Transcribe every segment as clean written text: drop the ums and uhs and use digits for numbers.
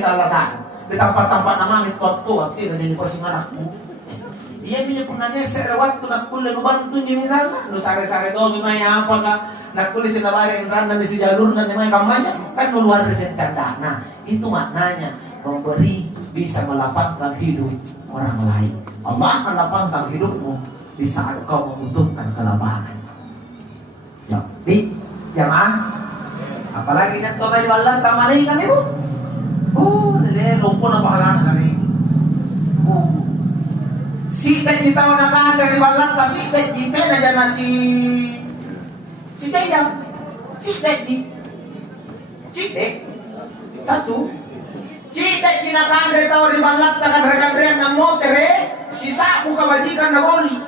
salah satu. Di tempat-tempat nama tua-tua tidak jadi posisi anakmu. Iya punya punanya waktu nak kuliah lu bantu misalnya, lu sare-sare doang gimana apa kah? Nak kuliah sinabari yang randa di si jalur dan yang kampanye kan lu luar dari dana. Itu maknanya memberi bisa melapangkan hidup orang lain. Allah akan lapangkan hidupmu di saat kau membutuhkan kelapangan. Ya, di jamaah. Apalagi kan kau beri wallan tamalai kami bu. Lumpur na bahalan kami. Si Ted kita nak dari balang ka si Ted kita na dyan na si Ted yan. Si Ted satu. Si Ted kinakaan dari tao di balang takan rekan-rekan ng motor si Sabu kabajikan na goli.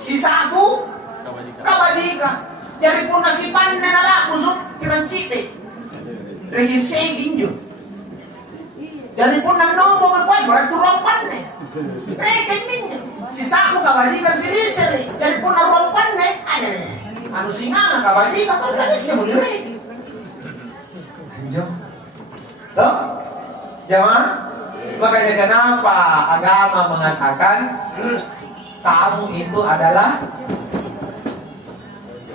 Si Sabu kabajikan. Jadi pun nasi panen na lang pusok kirang si Ted. Regisegin yun. Jadi pun nang nombong ang kway, marag turompan eh. Rekin ninyo. Si Saku kabalikan si Rizal. Jadi pun nang rompan eh. Ano si nga kabalikan, pagkalis siya muli rin. Anjo? So, jamaah? Makanya kenapa agama mengatakan kamu itu adalah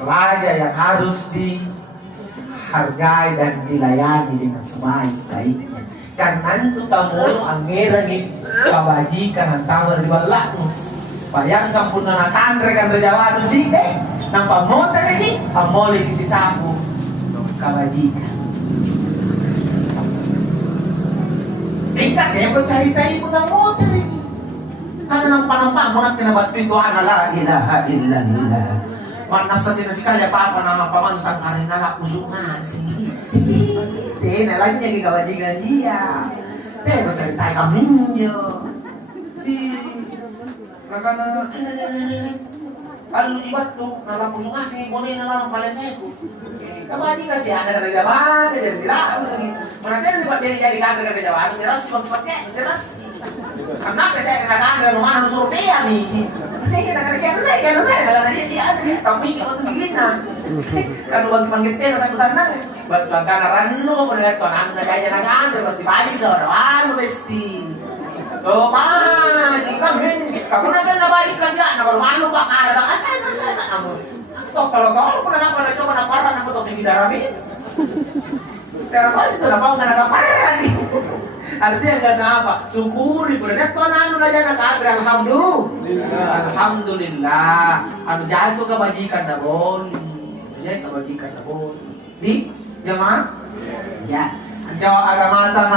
raja yang harus dihargai dan dilayani dengan sebaik-baiknya. Karena itu kamu ang ngerangin kabajikan ang tawar di balak mo. Bayangkan pun na nakandre kan rejawado sih nang pamote rin ang moli si Sabu kabajikan. Ika kaya ko cari-cari ko ng motor rin. Ano nang panampan mo na tinabat pintuan la ilaha illallah. Manasa din na si Kalya Papa na pamantang karin na nakusok nga sige. Nalagi niya gikawajikan dia. Macam tayo kami ninyo. Nagana kalau ibat tuh nalapos nga si Bonnie na lang pala sa ko. Kawajikan siya ada dari Jawa, dari bilang lagi. Manatyan di dia jadi kader dari Jawa, jelas si pakai jelas. Karena saya kena rumah suruh dia nih. Kita kerja saya dia ada tapi kalau begini kalau bagi panggilnya saya kutanang buat bangkana ranu melihat tuan anda gaya nangan buat dibalik loh anu besti oh pak kamu nanti nak balik kasih nak kalau malu pak ada tak kamu toh kalau kau pernah apa coba nak parah nak betul tinggi darahnya terus itu nak bang nak parah artinya karena apa syukuri berarti tuan anu aja nak ada alhamdulillah anu jatuh kebajikan dah boleh ya kebajikan dah boleh di jemaah ya jawab agama